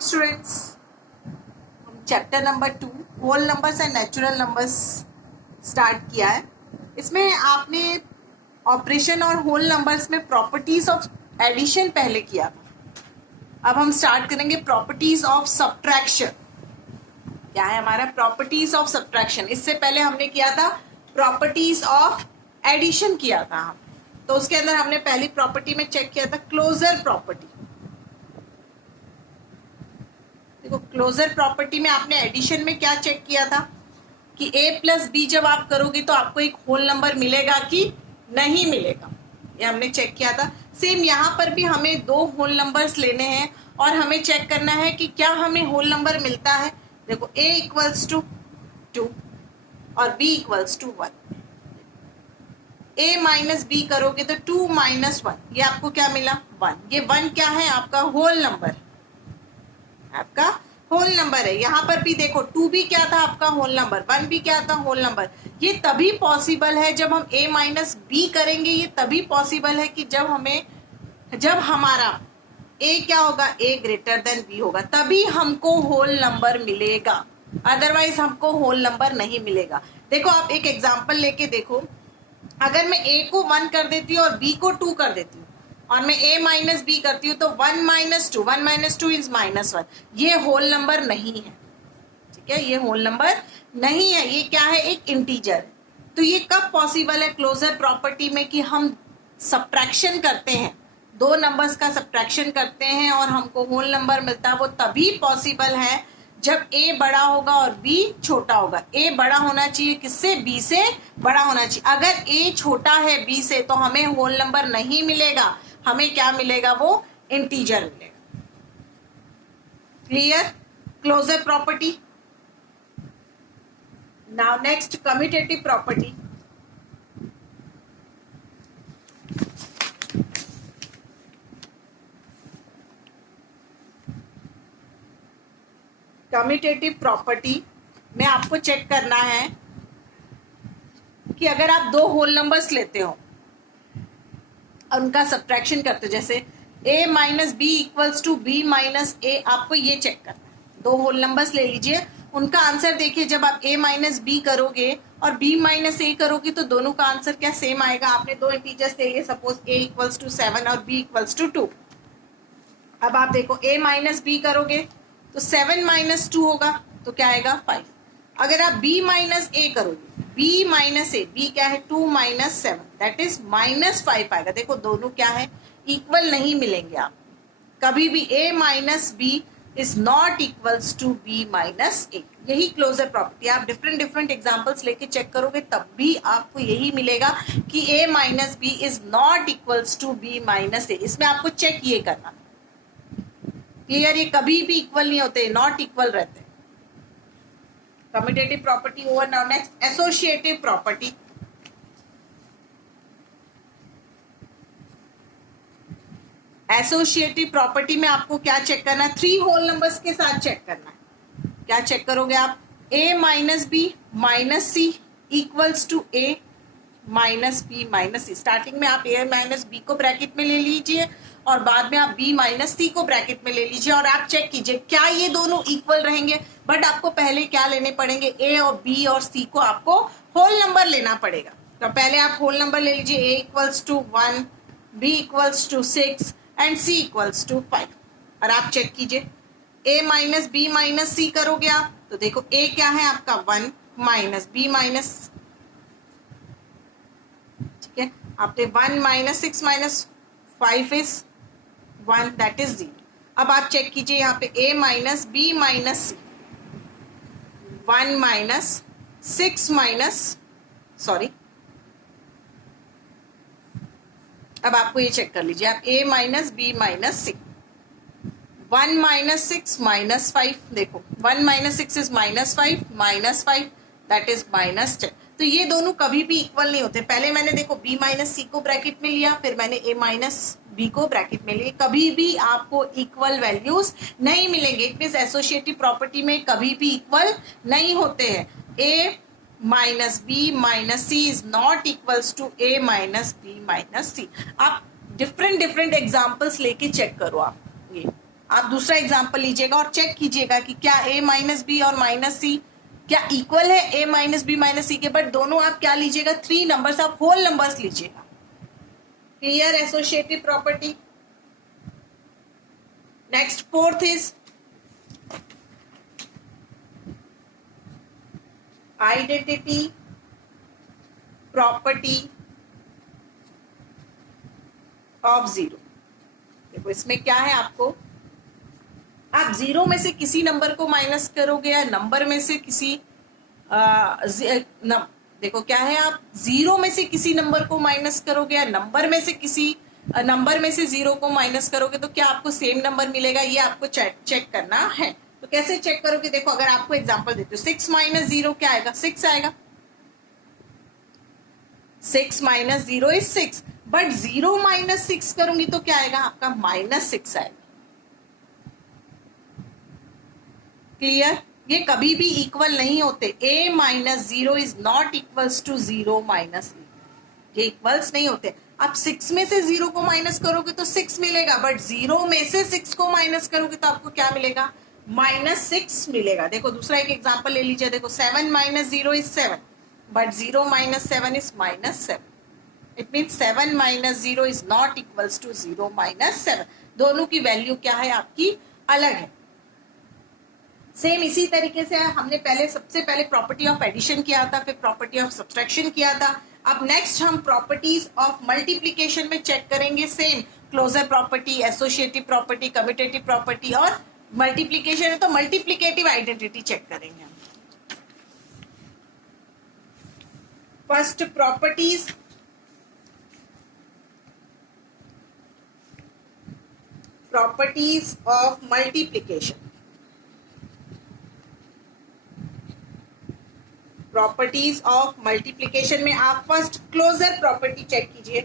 Morning students. Chapter number 2 whole numbers and natural numbers start किया है। इसमें आपने ऑपरेशन और होल नंबर्स में प्रॉपर्टीज ऑफ एडिशन पहले किया था। अब हम स्टार्ट करेंगे प्रॉपर्टीज ऑफ सब्ट्रैक्शन। क्या है हमारा प्रॉपर्टीज ऑफ सब्ट्रैक्शन? इससे पहले हमने किया था प्रॉपर्टीज ऑफ एडिशन किया था हम। तो उसके अंदर हमने पहली प्रॉपर्टी में चेक किया था क्लोजर प्रॉपर्टी। देखो क्लोजर प्रॉपर्टी में आपने एडिशन में क्या चेक किया था कि a प्लस बी जब आप करोगे तो आपको एक होल नंबर मिलेगा कि नहीं मिलेगा, ये हमने चेक किया था। सेम यहाँ पर भी हमें दो होल नंबर्स लेने हैं और हमें चेक करना है कि क्या हमें होल नंबर मिलता है। देखो a इक्वल्स टू 2 और b equals to 1। a minus b करोगे तो 2 माइनस 1, ये आपको क्या मिला 1। ये 1 क्या है? आपका होल नंबर, आपका होल नंबर है। यहाँ पर भी देखो 2 भी क्या था? आपका होल नंबर। 1 भी क्या था? Whole number. ये तभी पॉसिबल है जब हम a माइनस बी करेंगे। ये तभी पॉसिबल है कि जब हमारा a क्या होगा? a ग्रेटर देन b होगा, तभी हमको होल नंबर मिलेगा, अदरवाइज हमको होल नंबर नहीं मिलेगा। देखो आप एक एग्जांपल लेके देखो, अगर मैं a को 1 कर देती हूँ और b को 2 कर देती हूँ और मैं a माइनस बी करती हूँ तो 1 माइनस 2 इज -1। ये होल नंबर नहीं है, ठीक है, ये होल नंबर नहीं है। ये क्या है? एक इंटीजर है। तो ये कब पॉसिबल है क्लोजर प्रॉपर्टी में कि हम सब्ट्रैक्शन करते हैं, दो नंबर्स का सब्ट्रैक्शन करते हैं और हमको होल नंबर मिलता है। वो तभी पॉसिबल है जब a बड़ा होगा और b छोटा होगा। a बड़ा होना चाहिए किससे? b से बड़ा होना चाहिए। अगर a छोटा है b से तो हमें होल नंबर नहीं मिलेगा, हमें क्या मिलेगा? वो इंटीजर मिलेगा। Clear? Closure property. Now next commutative property. Commutative property में आपको चेक करना है कि अगर आप दो होल नंबर्स लेते हो और उनका सब्ट्रैक्शन करते हो, जैसे a minus B equals to B minus A, आपको ये चेक करना है। दो होल नंबर्स ले लीजिए, उनका आंसर देखिए। जब आप a माइनस बी करोगे और b माइनस ए करोगे तो दोनों का आंसर क्या सेम आएगा? आपने दो इंटीजर्स ले लिए, सपोज a इक्वल्स टू 7 और b इक्वल्स टू 2। अब आप देखो a माइनस बी करोगे तो 7 माइनस 2 होगा तो क्या आएगा? 5। अगर आप b माइनस ए करोगे, b माइनस ए, b क्या है? 2 माइनस 7 दैट इज -5 आएगा। देखो दोनों क्या है? इक्वल नहीं मिलेंगे आप कभी भी। a minus B is not equals to b minus A. यही क्लोजर प्रॉपर्टी। आप डिफरेंट एग्जांपल्स लेके चेक करोगे तब भी आपको यही मिलेगा कि a minus B is not equals to b minus A. इसमें आपको चेक ये करना। क्लियर? ये कभी भी इक्वल नहीं होते, नॉट इक्वल रहते। Commutative property over. Now next associative property. Associative property में आपको क्या चेक करना है? 3 होल नंबर्स के साथ चेक करना है। क्या चेक करोगे आप? a minus B minus c equals to a minus B minus c. Starting में आप a माइनस बी को ब्रैकेट में ले लीजिए और बाद में आप b माइनस सी को ब्रैकेट में ले लीजिए और आप चेक कीजिए क्या ये दोनों इक्वल रहेंगे। बट आपको पहले क्या लेने पड़ेंगे? a और b और c को आपको होल नंबर लेना पड़ेगा। तो पहले आप होल नंबर ले लीजिए। a equals to 1, b equals to 6 and c equals to 5 और आप चेक कीजिए। a minus B minus c करोगे आप तो देखो a क्या है आपका? 1 माइनस बी माइनस, ठीक है, आपने 1 minus 6 minus 5 is 1 that is 0। अब आप चेक कीजिए यहाँ पे a minus B minus c, 1 minus 6 minus, sorry, अब आपको ये चेक कर लीजिए आप a minus B minus c, 1 minus 6 minus 5। देखो 1 minus 6 is -5 minus 5 that is -10। तो ये दोनों कभी भी इक्वल नहीं होते। पहले मैंने देखो b माइनस सी को ब्रैकेट में लिया, फिर मैंने a माइनस बी को ब्रैकेट में लिया, कभी भी आपको इक्वल वैल्यूज नहीं मिलेंगे। इट मींस एसोसिएटिव प्रॉपर्टी में कभी भी इक्वल नहीं होते हैं। a minus B minus C is not equals to a minus B minus C. आप डिफरेंट एग्जाम्पल्स लेके चेक करो आप। ये आप दूसरा एग्जाम्पल लीजिएगा और चेक कीजिएगा कि क्या a माइनस बी और माइनस सी क्या इक्वल है a माइनस बी माइनस सी के, बट दोनों आप क्या लीजिएगा, 3 नंबर्स, आप होल नंबर्स लीजिएगा. Clear associative property. Next fourth is identity property of zero. देखो इसमें क्या है, आपको आप जीरो में से किसी नंबर को माइनस करोगे या नंबर में से किसी देखो क्या है, आप जीरो में से किसी नंबर को माइनस करोगे या नंबर में से किसी नंबर में से जीरो को माइनस करोगे तो क्या आपको सेम नंबर मिलेगा, ये आपको चेक करना है. तो कैसे चेक करोगे, देखो अगर आपको एग्जांपल देते हो 6 माइनस 0 क्या आएगा, 6 आएगा. 6 माइनस 0 इज 6, बट 0 माइनस 6 करूंगी तो क्या आएगा, आपका माइनस 6 आएगा. क्लियर. ये कभी भी इक्वल नहीं होते. a minus 0 is not equals to 0 minus, ये इक्वल्स नहीं होते. आप 6 में से 0 को माइनस करोगे तो 6 मिलेगा, बट 0 में से 6 को माइनस करोगे तो आपको क्या मिलेगा, माइनस 6 मिलेगा. देखो दूसरा एक एग्जांपल ले लीजिए. देखो 7 minus 0 is 7, but 0 minus 7 is minus 7. It means 7 minus 0 is not equals to 0 minus 7. दोनों की वैल्यू क्या है, आपकी अलग है. सेम इसी तरीके से हमने सबसे पहले प्रॉपर्टी ऑफ एडिशन किया था, फिर प्रॉपर्टी ऑफ सब्सट्रैक्शन किया था. अब नेक्स्ट हम प्रॉपर्टीज ऑफ मल्टीप्लीकेशन में चेक करेंगे. Same closure property, associative property, commutative property, और मल्टीप्लीकेशन है तो मल्टीप्लीकेटिव आइडेंटिटी चेक करेंगे. First properties of multiplication. Properties of multiplication में आप फर्स्ट क्लोजर प्रॉपर्टी चेक कीजिए.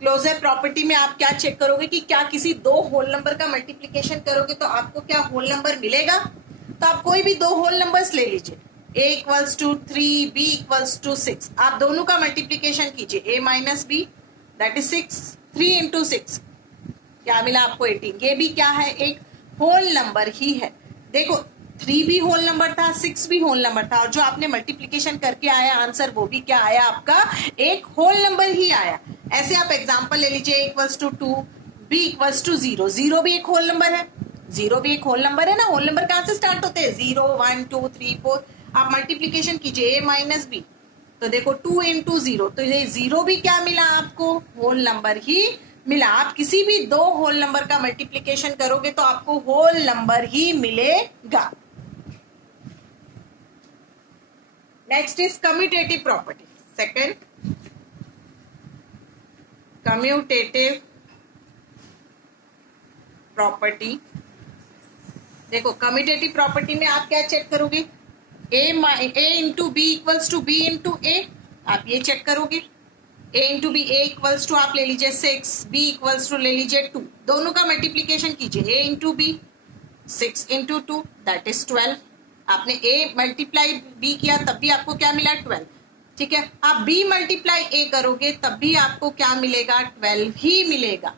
क्लोजर प्रॉपर्टी में आप क्या चेक करोगे कि क्या किसी दो होल नंबर का मल्टीप्लीकेशन करोगे तो आपको क्या होल नंबर मिलेगा. तो आप कोई भी दो होल नंबर्स ले लीजिए. a equals to 3, b equals to 6. आप दोनों का मल्टीप्लीकेशन कीजिए. a minus B that is 6, 3 into 6 क्या मिला आपको, 18. ये भी क्या है, एक होल नंबर ही है. देखो 3 भी होल नंबर था, 6 भी होल नंबर था, और जो आपने मल्टीप्लीकेशन करके आया आंसर वो भी क्या आया, आपका एक होल नंबर ही आया. ऐसे आप एग्जांपल ले लीजिए. a equals to 2, b equals to 0. 0 भी एक होल नंबर है. 0 भी एक होल नंबर है ना. होल नंबर कहां से स्टार्ट होते हैं, 0, 1, 2, 3, 4. आप मल्टीप्लीकेशन कीजिए a माइनस बी, तो देखो 2 इंटू 0, तो ये 0 भी क्या मिला आपको, होल नंबर ही मिला. आप किसी भी दो होल नंबर का मल्टीप्लीकेशन करोगे तो आपको होल नंबर ही मिलेगा. Next is commutative property. Second, commutative property. देखो कम्यूटेटिव प्रॉपर्टी में आप क्या चेक करोगे, a into B equals to B into A. आप ये चेक करोगे. a into B, a equals to आप ले लीजिए 6, b इक्वल्स टू ले लीजिए 2. दोनों का मल्टीप्लीकेशन कीजिए. a into B, 6 into 2 that is 12. आपने a मल्टीप्लाई b किया तब भी आपको क्या मिला, 12. ठीक है. आप b मल्टीप्लाई a करोगे तब भी आपको क्या मिलेगा, 12 ही मिलेगा.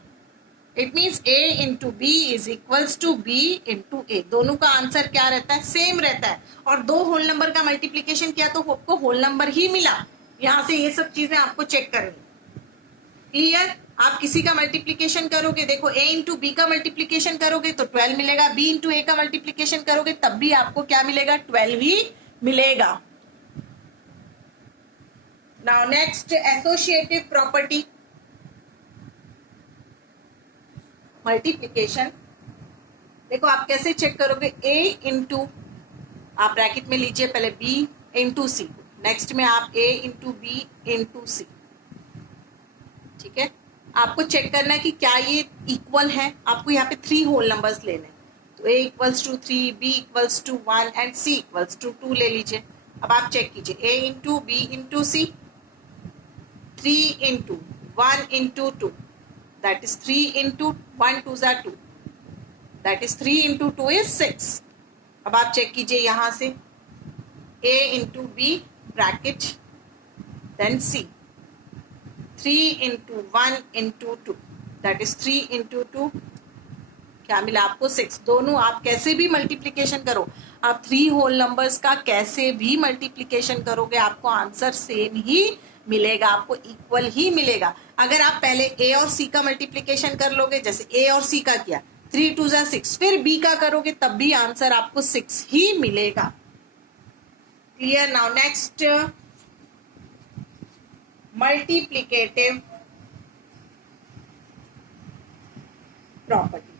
It means a into B is equals to b into A. दोनों का आंसर क्या रहता है, सेम रहता है. और दो होल नंबर का मल्टीप्लीकेशन किया तो आपको होल नंबर ही मिला. यहां से ये सब चीजें आपको चेक करनी. क्लियर. आप किसी का मल्टीप्लीकेशन करोगे, देखो a इंटू बी का मल्टीप्लीकेशन करोगे तो 12 मिलेगा. b इंटू ए का मल्टीप्लीकेशन करोगे तब भी आपको क्या मिलेगा, 12 ही मिलेगा. Now next, associative property multiplication. देखो आप कैसे चेक करोगे, a इंटू आप ब्रैकेट में लीजिए पहले b इंटू सी, नेक्स्ट में आप a इंटू बी इंटू सी. ठीक है. आपको चेक करना है कि क्या ये इक्वल है. आपको यहाँ पे 3 होल नंबर्स लेने. तो a equals to 3, b equals to 1 and c equals to 2 ले लीजिए. अब आप चेक कीजिए. a into B into C, 3 into 1 into 2 that is 3 into 1 2 ज़ा 2 दैट इज 3 इंटू 2 इज 6. अब आप चेक कीजिए यहां से a into B bracket then c, 3 into 1 into 2 that is 3 into 2, क्या मिला आपको 6। दोनों आप कैसे भी मल्टीप्लीकेशन करो, आप 3 होल नंबर्स का कैसे भी मल्टीप्लीकेशन करोगे आपको आंसर सेम ही मिलेगा, आपको इक्वल ही मिलेगा। अगर आप पहले ए और सी का मल्टीप्लीकेशन कर लोगे, जैसे ए और सी का किया 3 2 जा 6, फिर बी का करोगे तब भी आंसर आपको 6 ही मिलेगा। Clear? Now next, multiplicative property.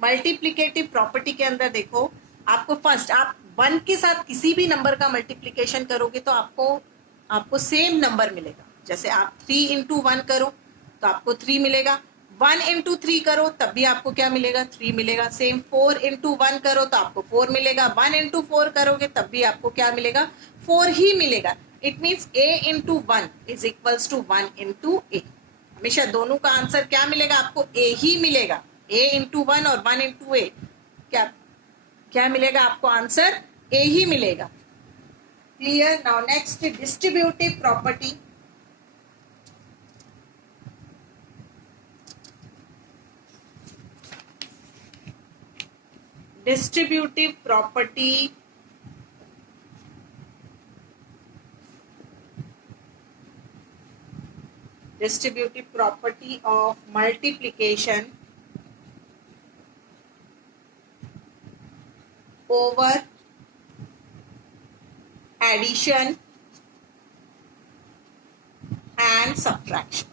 Multiplicative property के अंदर देखो, आपको फर्स्ट आप 1 के साथ किसी भी नंबर का मल्टीप्लीकेशन करोगे तो आपको सेम नंबर मिलेगा। जैसे आप 3 इंटू 1 करो तो आपको 3 मिलेगा, 1 इंटू 3 करो तब भी आपको क्या मिलेगा, 3 मिलेगा। सेम 4 इंटू 1 करो तो आपको 4 मिलेगा, 1 इंटू 4 करोगे तब भी आपको क्या मिलेगा, 4 ही मिलेगा। It means a into 1 is equals to 1 into A. हमेशा दोनों का आंसर क्या मिलेगा, आपको a ही मिलेगा। a इंटू 1 और 1 इंटू ए, क्या क्या मिलेगा आपको, आंसर a ही मिलेगा। Clear? Now next, distributive property. Distributive property distributive property of multiplication over addition and subtraction।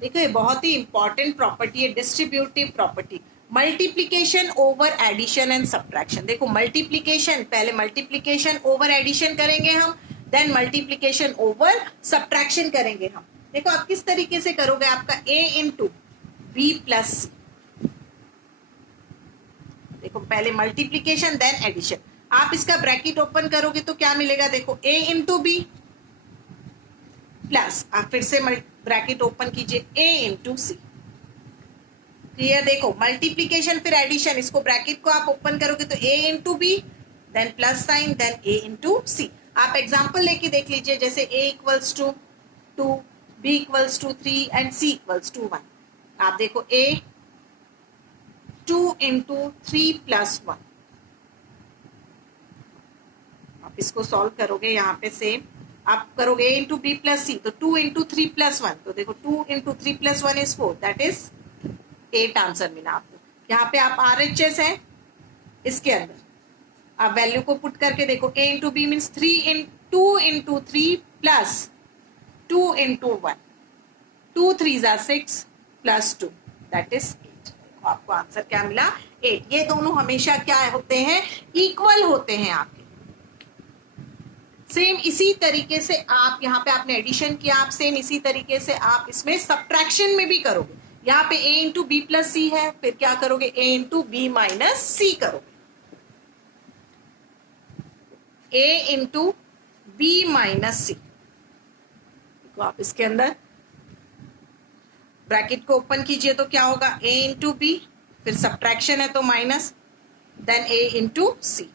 देखो ये बहुत ही इंपॉर्टेंट प्रॉपर्टी है, distributive property. Multiplication over addition and subtraction. देखो मल्टीप्लीकेशन, पहले मल्टीप्लीकेशन ओवर एडिशन करेंगे हम, देन मल्टीप्लीकेशन ओवर सब्ट्रैक्शन करेंगे हम। देखो आप किस तरीके से करोगे, आपका a इंटू बी प्लस सी। देखो पहले मल्टीप्लीकेशन देन एडिशन, आप इसका ब्रैकेट ओपन करोगे तो क्या मिलेगा, देखो a इंटू बी प्लस, आप फिर से ब्रैकेट ओपन कीजिए a इंटू सी। क्लियर? देखो मल्टीप्लीकेशन फिर एडिशन, इसको ब्रैकेट को आप ओपन करोगे तो a into B then plus sign then a into C. आप एग्जाम्पल लेके देख लीजिए, जैसे a equals to 2, b equals to 3 and c equals to 1। आप देखो a 2 इंटू 3 प्लस 1, आप इसको सॉल्व करोगे, यहाँ पे सेम आप करोगे a इंटू बी प्लस सी, तो 2 इंटू 3 प्लस 1, तो देखो 2 into 3 plus 1 is 4, that is 8 answer मिला आपको। यहाँ पे आप RHS है, इसके अंदर आप वैल्यू को पुट करके देखो, a into B means 2 into 3 plus 2 into 1, 2 3 जा 6 प्लस 2 दैट इज 8। आपको आंसर क्या मिला, 8। ये दोनों हमेशा क्या होते हैं, इक्वल होते हैं आपके। सेम इसी तरीके से आप यहाँ पे आपने एडिशन किया, आप सेम इसी तरीके से आप इसमें सब्ट्रैक्शन में भी करोगे। यहाँ पे a इंटू बी प्लस सी है, फिर क्या करोगे, a into B minus c करोगे, a इंटू बी माइनस सी। तो आप इसके अंदर ब्रैकेट को ओपन कीजिए तो क्या होगा, a इंटू बी, फिर सब्ट्रैक्शन है तो minus, then a into C.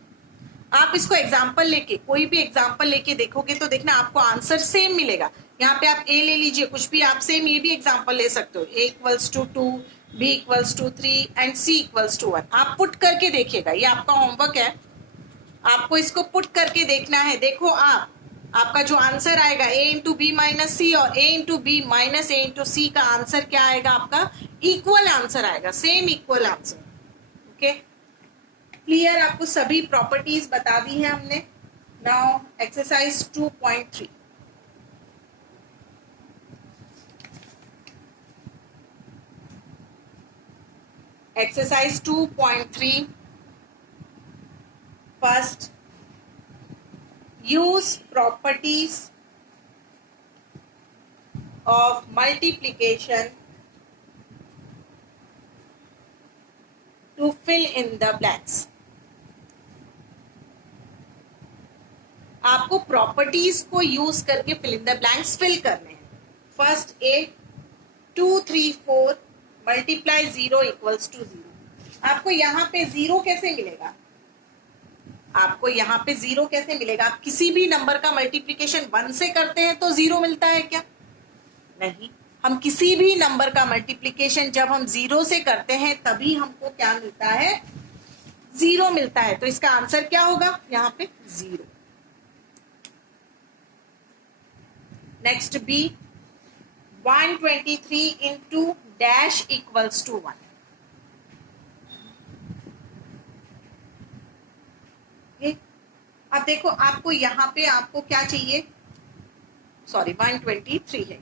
आप इसको एग्जाम्पल लेके, कोई भी एग्जाम्पल लेके देखोगे तो देखना आपको आंसर सेम मिलेगा। यहाँ पे आप a ले लीजिए, कुछ भी आप सेम ये भी एग्जाम्पल ले सकते हो, a equals to 2, b equals to 3 and c equals to 1। आप पुट करके देखिएगा, ये आपका होमवर्क है, आपको इसको पुट करके देखना है। देखो आपका जो आंसर आएगा a into B minus C और a into B minus a into C का आंसर क्या आएगा, आपका इक्वल आंसर आएगा, same equal answer. Okay clear? आपको सभी प्रॉपर्टीज बता दी है हमने। Now exercise 2.3। Exercise 2.3, first, use properties of multiplication to fill in the blanks। आपको प्रॉपर्टीज को यूज करके fill in the blanks fill करने हैं। First a 2 3 4 multiply 0 equals to 0। आपको यहाँ पे 0 कैसे मिलेगा, आपको यहाँ पे 0 कैसे मिलेगा, आप किसी भी नंबर का मल्टीप्लीकेशन 1 से करते हैं तो 0 मिलता है क्या, नहीं। हम किसी भी नंबर का मल्टीप्लीकेशन जब हम 0 से करते हैं तभी हमको क्या मिलता है, 0 मिलता है। तो इसका आंसर क्या होगा यहाँ पे, 0। Next B, 123 into dash equals to 1। अब देखो आपको यहाँ पे आपको क्या चाहिए, सॉरी 123 है,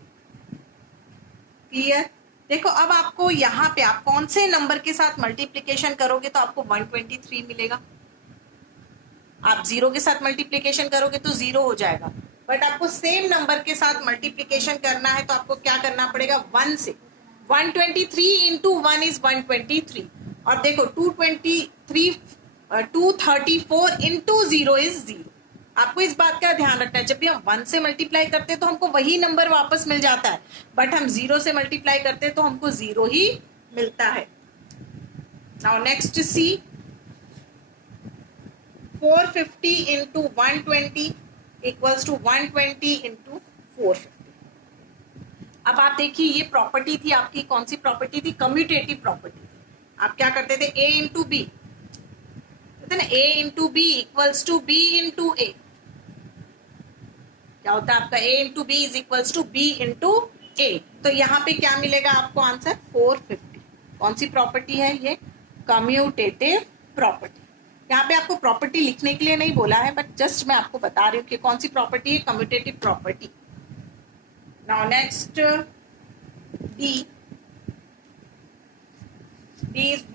क्लियर। देखो अब आपको यहाँ पे आप कौन से नंबर के साथ मल्टीप्लीकेशन करोगे तो आपको 123 मिलेगा। आप 0 के साथ मल्टीप्लीकेशन करोगे तो 0 हो जाएगा, बट आपको सेम नंबर के साथ मल्टीप्लीकेशन करना है तो आपको क्या करना पड़ेगा, 1 से। 123 इंटू 1 इज 123, और देखो 234 इंटू 0 इज 0। आपको इस बात का ध्यान रखना है, जब भी हम 1 से मल्टीप्लाई करते हैं तो हमको वही नंबर वापस मिल जाता है, बट हम 0 से मल्टीप्लाई करते हैं तो हमको 0 ही मिलता है। Now next C, 450 into 120 equals to 120 into 450। अब आप देखिए ये प्रॉपर्टी थी आपकी, कौन सी प्रॉपर्टी थी, कम्यूटेटिव प्रॉपर्टी थी। आप क्या करते थे, a इंटू बी, ना a into B equals to b into A. क्या होता है आपका, a into B is equals to b into A. तो यहाँ पे क्या मिलेगा आपको आंसर, 450। कौन सी प्रॉपर्टी है ये, कम्यूटेटिव प्रॉपर्टी। यहाँ पे आपको प्रॉपर्टी लिखने के लिए नहीं बोला है, बट जस्ट मैं आपको बता रही हूँ कि कौन सी प्रॉपर्टी है, commutative property. Now next b, b is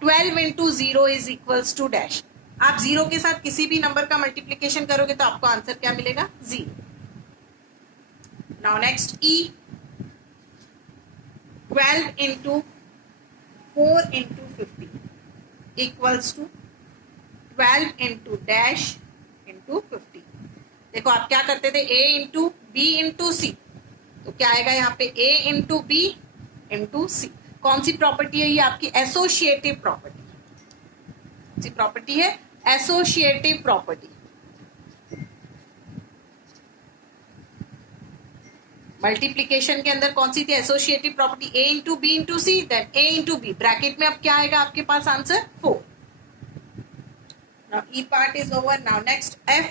12 into 0 is equals to dash. आप 0 के साथ किसी भी नंबर का मल्टीप्लीकेशन करोगे तो आपको आंसर क्या मिलेगा, 0। Now next e, 12 into 4 into 50 equals to 12 into dash into 50। देखो आप क्या करते थे, a into B into C, तो क्या आएगा यहाँ पे, a into B into C. कौन सी प्रॉपर्टी है ये आपकी, एसोसिएटिव प्रॉपर्टी। कौन सी प्रॉपर्टी है, एसोसिएटिव प्रॉपर्टी। मल्टीप्लीकेशन के अंदर कौन सी थी associative property, a into B into C, then a into B, bracket में अब क्या आएगा आपके पास answer, 4। Now e part is over. Now next f,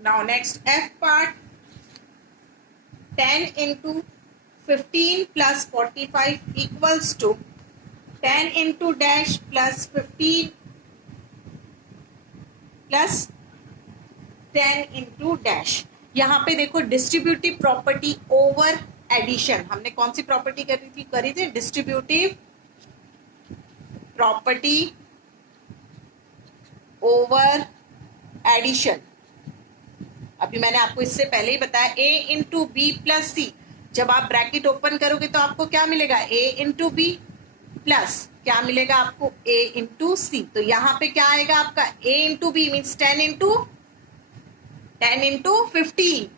now next f part, 10 into 15 plus 45 equals to 10 into dash plus 15 plus 10 into dash। यहाँ पे देखो distributive property over addition, हमने कौन सी प्रॉपर्टी करी थी, डिस्ट्रीब्यूटिव प्रॉपर्टी ओवर एडिशन। अभी मैंने आपको इससे पहले ही बताया, a इंटू बी प्लस सी, जब आप ब्रैकेट ओपन करोगे तो आपको क्या मिलेगा, a इंटू बी प्लस क्या मिलेगा आपको, a इंटू सी। तो यहाँ पे क्या आएगा आपका, a into B means 10 into 15,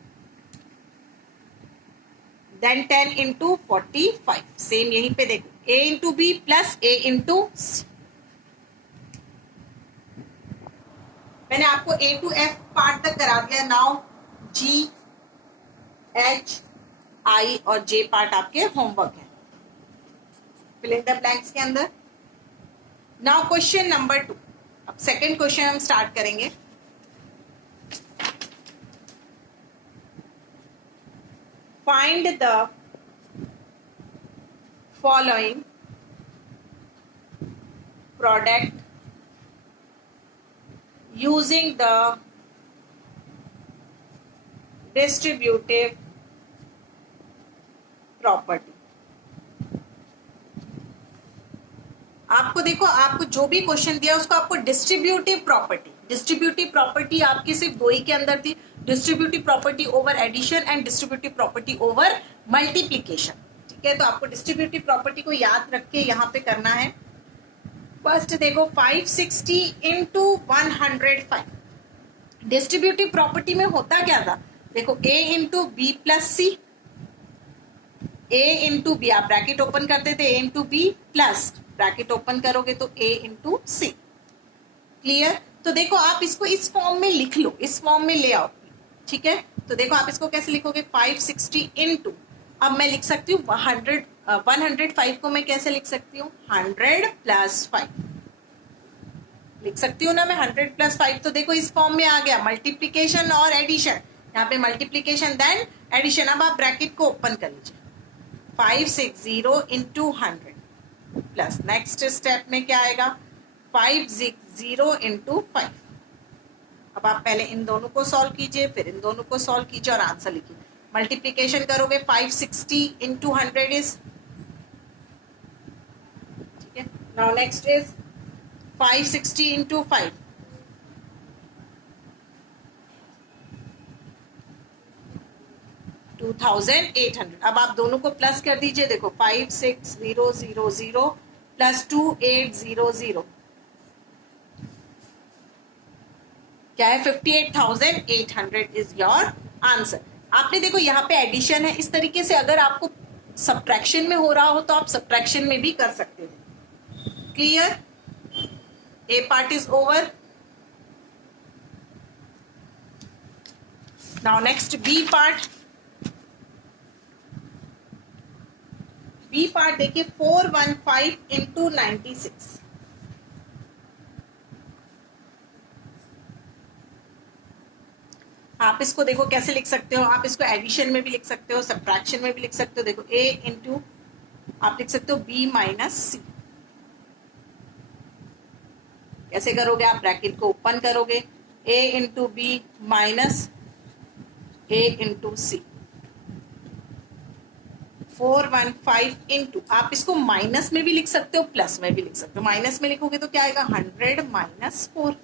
then 10 into 45। Same यहीं पे देखो, a into B plus a into C. मैंने आपको A टू F पार्ट तक करा दिया। नाउ G, H, I और J पार्ट आपके होमवर्क है, फिल इन द ब्लैंक्स के अंदर। Now question number 2। अब सेकंड क्वेश्चन हम स्टार्ट करेंगे। Find the following product using the distributive property। आपको देखो, आपको जो भी क्वेश्चन दिया उसको आपको डिस्ट्रीब्यूटिव प्रॉपर्टी आपकी सिर्फ दो ही के अंदर थी, distributive property over addition and distributive property over multiplication. ठीक है, तो आपको डिस्ट्रीब्यूटिव प्रॉपर्टी को याद रख के यहाँ पे करना है। फर्स्ट देखो 560 इंटू 105, डिस्ट्रीब्यूटिव प्रॉपर्टी में होता क्या था, देखो a into B plus C, a into B, आप ब्रैकेट ओपन करते थे a into B plus bracket open करोगे तो a इंटू सी। क्लियर? तो देखो आप इसको इस फॉर्म में लिख लो, इस फॉर्म में ले आओ, ठीक है? तो देखो आप इसको कैसे लिखोगे, 560 इंटू, अब मैं लिख सकती हूँ 105 को मैं कैसे लिख सकती हूँ, 100 प्लस 5 लिख सकती हूँ ना मैं, 100 प्लस 5। तो देखो इस फॉर्म में आ गया, मल्टीप्लीकेशन और एडिशन, यहाँ पे मल्टीप्लीकेशन देन एडिशन। अब आप ब्रैकेट को ओपन कर लीजिए, 560 इंटू 100 प्लस नेक्स्ट स्टेप में क्या आएगा, 560 इंटू 5। अब आप पहले इन दोनों को सॉल्व कीजिए, फिर इन दोनों को सॉल्व कीजिए और आंसर लिखिए। मल्टीप्लीकेशन करोगे 560 इंटू 100 इज, ठीक है? Now next is 560 into 5, 2800। अब आप दोनों को प्लस कर दीजिए, देखो 56000 प्लस 2800 क्या है, 58,800 इज योर आंसर। आपने देखो यहाँ पे एडिशन है, इस तरीके से अगर आपको सब्ट्रैक्शन में हो रहा हो तो आप सब्ट्रैक्शन में भी कर सकते हो। Clear? A part is over. Now next B part. B part देखिए, 415 इंटू 96। आप इसको देखो कैसे लिख सकते हो, आप इसको एडिशन में भी लिख सकते हो, सब्ट्रैक्शन में भी लिख सकते हो। देखो ए इंटू, आप लिख सकते हो बी माइनस सी। कैसे करोगे, आप ब्रैकेट को ओपन करोगे, ए इंटू बी माइनस ए इंटू सी। 415 इंटू, आप इसको माइनस में भी लिख सकते हो, प्लस में भी लिख सकते हो। माइनस में लिखोगे तो क्या आएगा, 100 माइनस 4।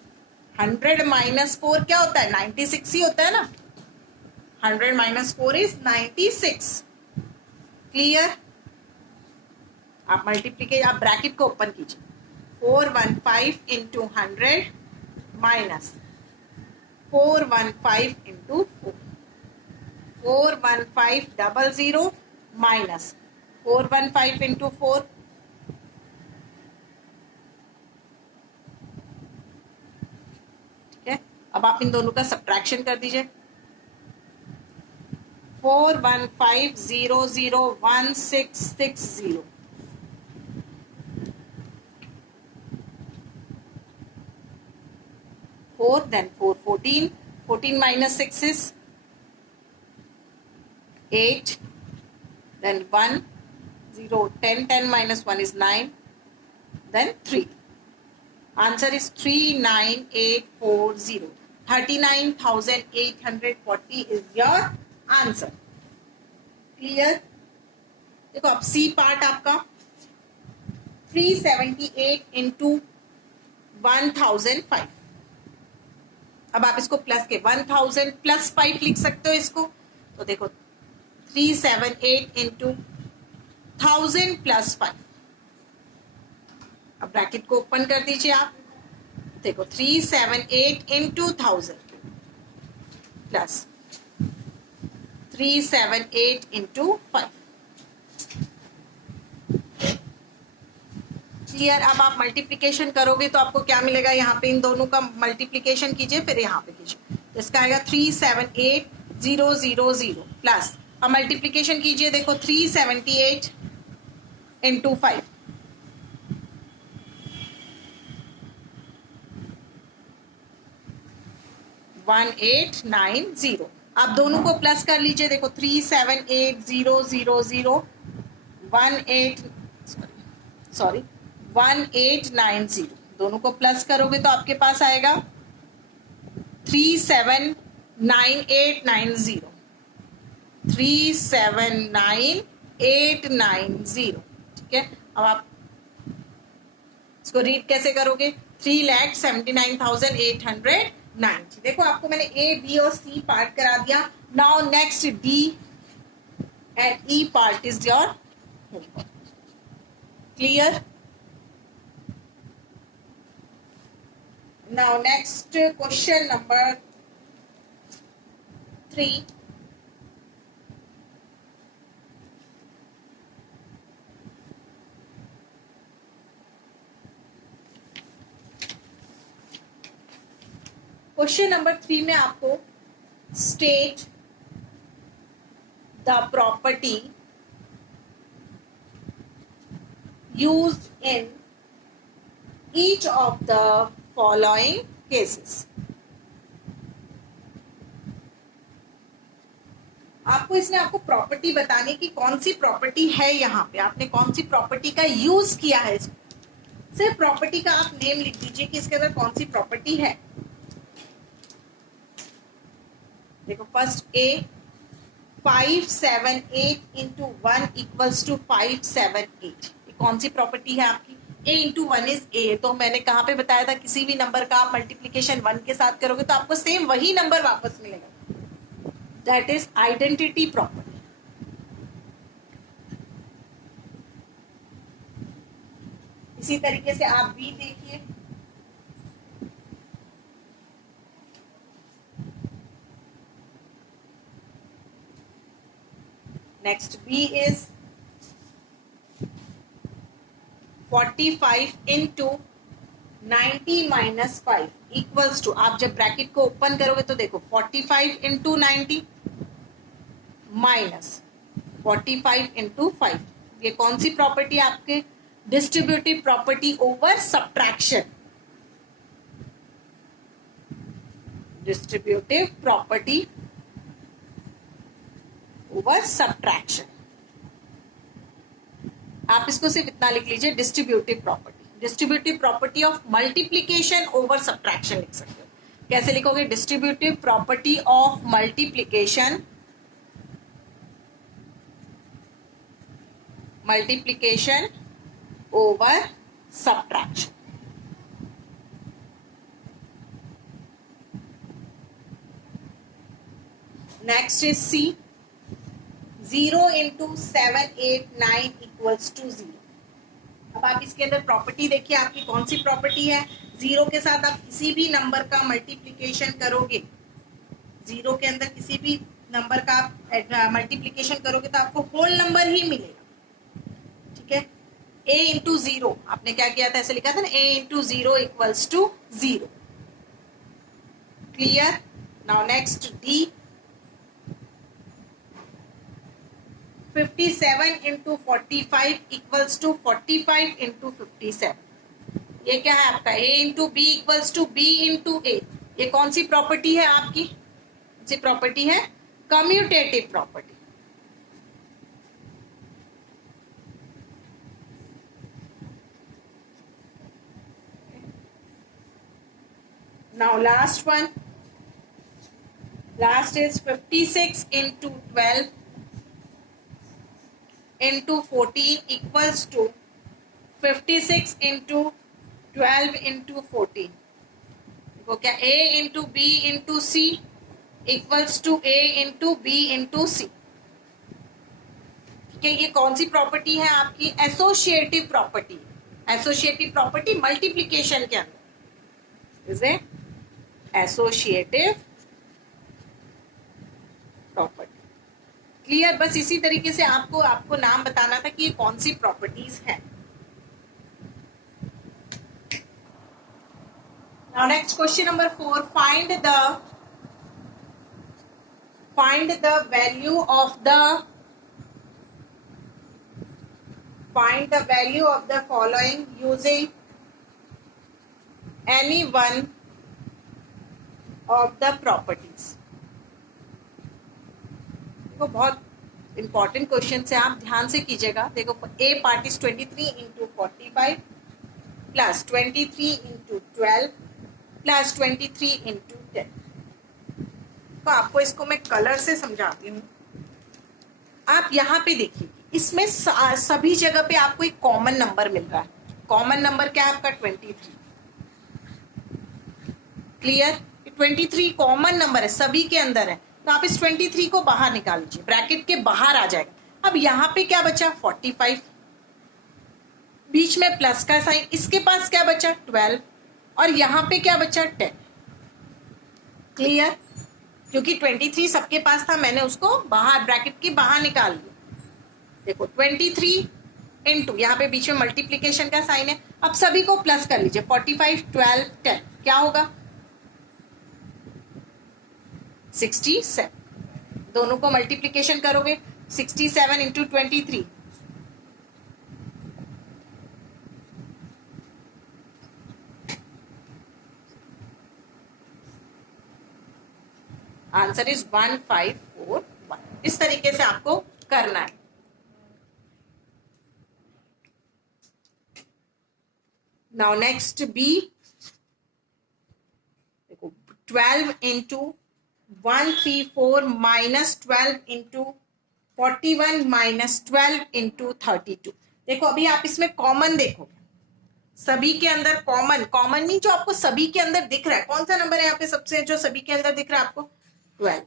100 माइनस 4 क्या होता है, 96 ही होता है ना। 100 माइनस 4 इज 96। क्लियर? आप मल्टीप्लीकेशन, आप ब्रैकेट को ओपन कीजिए, 415 into 100 minus 415 into 4, 41500 minus 415 into 4, ठीक है? अब आप इन दोनों का सब्ट्रैक्शन कर दीजिए, 415001660, 4 then 4 14, 14 minus 6 is 8, then 1 0 10, 10 minus 1 is 9, then 3. Answer is 39840. 39,840 is your answer. Clear? देखो अब सी पार्ट आपका 378 इंटू 1005। अब आप इसको प्लस के 1000 प्लस 5 लिख सकते हो इसको। तो देखो 378 इंटू 1000 प्लस 5। अब ब्रैकेट को ओपन कर दीजिए आप, देखो 378 इंटू 1000 प्लस 378 इंटू 5। क्लियर? अब आप मल्टीप्लीकेशन करोगे तो आपको क्या मिलेगा, यहाँ पे इन दोनों का मल्टीप्लीकेशन कीजिए, फिर यहाँ पे कीजिए, तो इसका आएगा 378,000 प्लस, अब मल्टीप्लीकेशन कीजिए, देखो 378 इंटू 5, 1890। आप दोनों को प्लस कर लीजिए, देखो 378,000 1890, दोनों को प्लस करोगे तो आपके पास आएगा 379890, 379890। ठीक है? अब आप इसको रीड कैसे करोगे, 3,79,890। देखो आपको मैंने ए बी और सी पार्ट करा दिया। Now next D and E part is your homework. Clear? Now next question number 3. Question number 3 में आपको state the property used in each of the following cases. आपको इसने आपको प्रॉपर्टी बताने की कौन सी प्रॉपर्टी है, यहाँ पे आपने कौन सी प्रॉपर्टी का यूज किया है। सिर्फ प्रॉपर्टी का आप नेम लिख दीजिए कि इसके अंदर कौन सी प्रॉपर्टी है। देखो first A 578 into 1 equals to 578, ये कौन सी प्रॉपर्टी है आपकी? a into 1 is a। तो मैंने कहाँ पे बताया था, किसी भी नंबर का आप मल्टीप्लीकेशन 1 के साथ करोगे तो आपको सेम वही नंबर वापस मिलेगा। That is identity property. इसी तरीके से आप बी देखिए, next B is 45 into 90 minus 5 equals to, आप जब ब्रैकेट को ओपन करोगे तो देखो 45 इंटू 90 माइनस 45 इंटू 5, ये कौन सी प्रॉपर्टी आपके? Distributive property over subtraction. Distributive property over subtraction. आप इसको सिर्फ इतना लिख लीजिए, distributive property. Distributive property of multiplication over subtraction लिख सकते हो। कैसे लिखोगे? Distributive property of multiplication over subtraction। Next is C, 0 into 789 equals to 0। अब आप इसके अंदर प्रॉपर्टी देखिए, आपकी कौन सी प्रॉपर्टी है? 0 के साथ आप किसी भी नंबर का मल्टीप्लीकेशन करोगे, 0 के अंदर किसी भी नंबर का आप मल्टीप्लीकेशन करोगे तो आपको होल नंबर ही मिलेगा। ठीक है, a इंटू 0 आपने क्या किया था? ऐसे लिखा था ना, a into 0 equals to 0। Clear? Now next D, 57 into 45 equals to 45 into 57। ये क्या है आपका? a into B equals to b into a। ये कौन सी प्रॉपर्टी है आपकी? कौन सी प्रॉपर्टी है? Commutative property. Now last one, last is 56 into 12 into 14 equals to 56 into 12 into 14। देखो क्या? a into b into c equals to a into b into c। ठीक है, ये कौन सी प्रॉपर्टी है आपकी? Associative property. Associative property multiplication के अंदर is a associative property. Clear? बस इसी तरीके से आपको नाम बताना था कि ये कौन सी प्रॉपर्टीज है। Now next question number 4, find the value of the following using any one of the properties. देखो बहुत इंपॉर्टेंट क्वेश्चन है, आप ध्यान से कीजिएगा। देखो A part is 23 into 45 plus 23 into 12 plus 23 into 10। तो आपको इसको मैं कलर से समझाती हूँ। आप यहाँ पे देखिए, इसमें सभी जगह पे आपको एक कॉमन नंबर मिल रहा है। कॉमन नंबर क्या है आपका? 23। क्लियर? 23 कॉमन नंबर है, सभी के अंदर है। तो आप इस 23 को बाहर निकाल लीजिए, ब्रैकेट के बाहर आ जाएगा। अब यहाँ पे क्या बचा? 45, बीच में प्लस का साइन, इसके पास क्या बचा? 12, और यहाँ पे क्या बचा? 10। क्लियर? क्योंकि 23 सबके पास था, मैंने उसको बाहर ब्रैकेट के बाहर निकाल लिया। देखो 23 इंटू, यहाँ पे बीच में मल्टीप्लीकेशन का साइन है। अब सभी को प्लस कर लीजिए, 45, 12, 10 क्या होगा? 67। दोनों को मल्टीप्लीकेशन करोगे 67 इंटू 23, आंसर इज 1541। इस तरीके से आपको करना है। नाउ नेक्स्ट बी, देखो 12 into 134 minus 12 into 41 minus 12 into 32। देखो अभी आप इसमें कॉमन देखोगे, सभी के अंदर कॉमन, कॉमन नहीं जो आपको सभी के अंदर दिख रहा है, कौन सा नंबर है यहाँ पे सबसे जो सभी के अंदर दिख रहा है आपको? 12।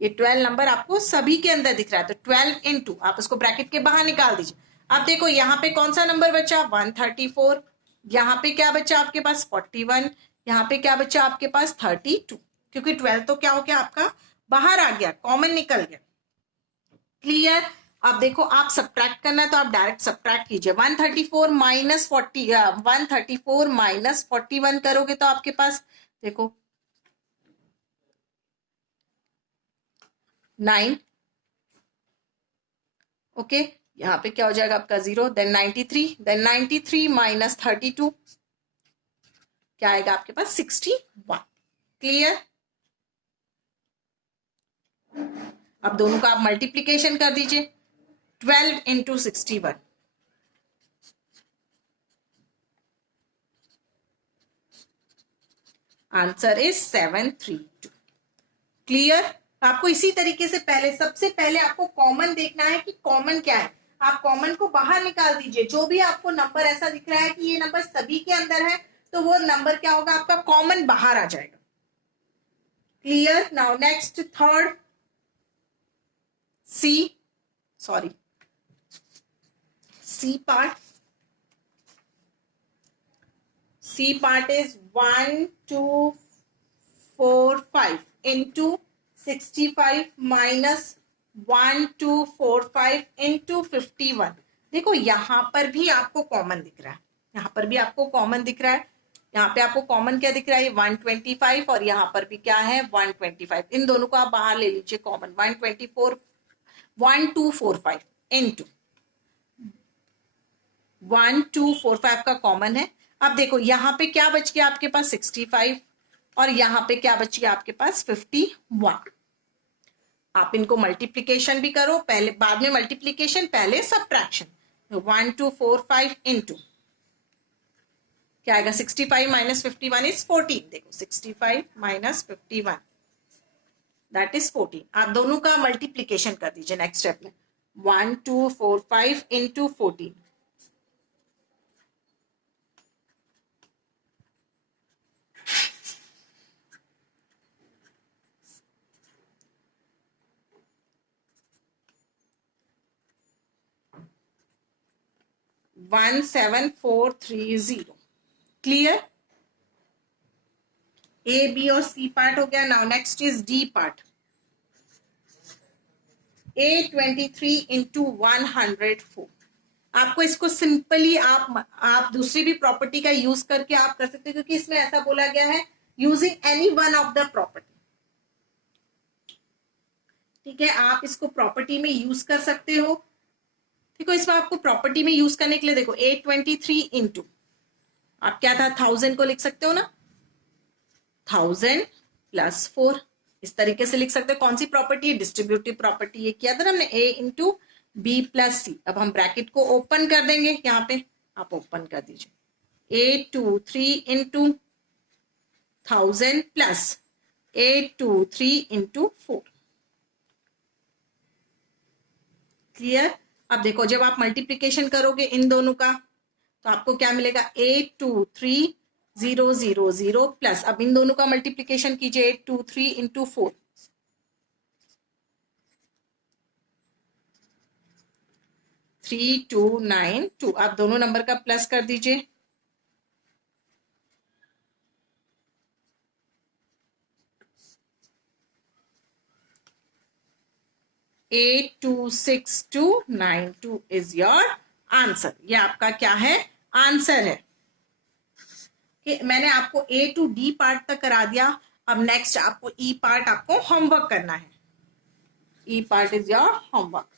ये 12 नंबर आपको सभी के अंदर दिख रहा है, तो 12 इंटू आप उसको ब्रैकेट के बाहर निकाल दीजिए। अब देखो यहाँ पे कौन सा नंबर बचा? 134। यहाँ पे क्या बचा आपके पास? 41। यहाँ पे क्या बचा आपके पास? 32, क्योंकि 12 तो क्या हो गया आपका? बाहर आ गया, कॉमन निकल गया। क्लियर? अब देखो आप सब्ट्रैक्ट करना है तो आप डायरेक्ट सब्ट्रैक्ट कीजिए। 134 माइनस 134 माइनस 41 करोगे तो आपके पास देखो 9। ओके, यहाँ पे क्या हो जाएगा आपका 0, देन 93, देन 93 माइनस 32 क्या आएगा आपके पास? 61। क्लियर? अब दोनों का आप मल्टीप्लीकेशन कर दीजिए। 12 इंटू 61, आंसर इज 732। क्लियर? आपको इसी तरीके से पहले, सबसे पहले आपको कॉमन देखना है कि कॉमन क्या है। आप कॉमन को बाहर निकाल दीजिए। जो भी आपको नंबर ऐसा दिख रहा है कि ये नंबर सभी के अंदर है, तो वो नंबर क्या होगा आपका? कॉमन बाहर आ जाएगा। Clear? Now next third C, sorry C part. C part is 1 2 4 5 into 65 minus 1 2 4 5 into 51। देखो यहां पर भी आपको कॉमन दिख रहा है, यहां पर भी आपको कॉमन दिख रहा है। यहाँ पे आपको कॉमन क्या दिख रहा है? 125, और यहाँ पर भी क्या है? 125। इन दोनों को आप बाहर ले लीजिए कॉमन। 124 1245 इंटू 1245 का कॉमन है। अब देखो यहाँ पे क्या बच गया आपके पास? 65, और यहाँ पे क्या बच गया आपके पास? 51। आप इनको मल्टीप्लीकेशन भी करो, पहले बाद में मल्टीप्लीकेशन, पहले सब्ट्रैक्शन। 1245 इंटू क्या आएगा? 65 माइनस 51 इज 14। देखो 65 माइनस 51 दैट इज 14। आप दोनों का मल्टीप्लीकेशन कर दीजिए नेक्स्ट स्टेप में। 1245 into 14, one 7430। Clear? A B और सी पार्ट हो गया। Now next is D part. 823 into 104। आपको इसको सिंपली आप दूसरी भी प्रॉपर्टी का यूज करके आप कर सकते हो, क्योंकि इसमें ऐसा बोला गया है using any one of the property. ठीक है, आप इसको प्रॉपर्टी में यूज कर सकते हो। देखो इसमें आपको प्रॉपर्टी में यूज करने के लिए देखो 823 इंटू आप क्या था? 1000 को लिख सकते हो ना, 1000 प्लस 4, इस तरीके से लिख सकते हो। कौन सी प्रॉपर्टी है? Distributive property. ये किया था ना हमने, ए इंटू बी प्लस सी। अब हम ब्रैकेट को ओपन कर देंगे, यहाँ पे आप ओपन कर दीजिए। 823 इंटू 1000 प्लस 823 इंटू 4। क्लियर? अब देखो जब आप मल्टीप्लीकेशन करोगे इन दोनों का तो आपको क्या मिलेगा? 823,000 प्लस, अब इन दोनों का मल्टीप्लीकेशन कीजिए 823 इंटू 4, 3292। आप दोनों नंबर का प्लस कर दीजिए। 826292 इज योर आंसर। ये आपका क्या है? आंसर है। कि मैंने आपको ए टू डी पार्ट तक करा दिया। अब नेक्स्ट आपको ई पार्ट आपको होमवर्क करना है. ई पार्ट इज योर होमवर्क.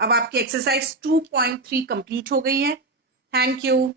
अब आपकी एक्सरसाइज 2.3 कंप्लीट हो गई है. Thank you.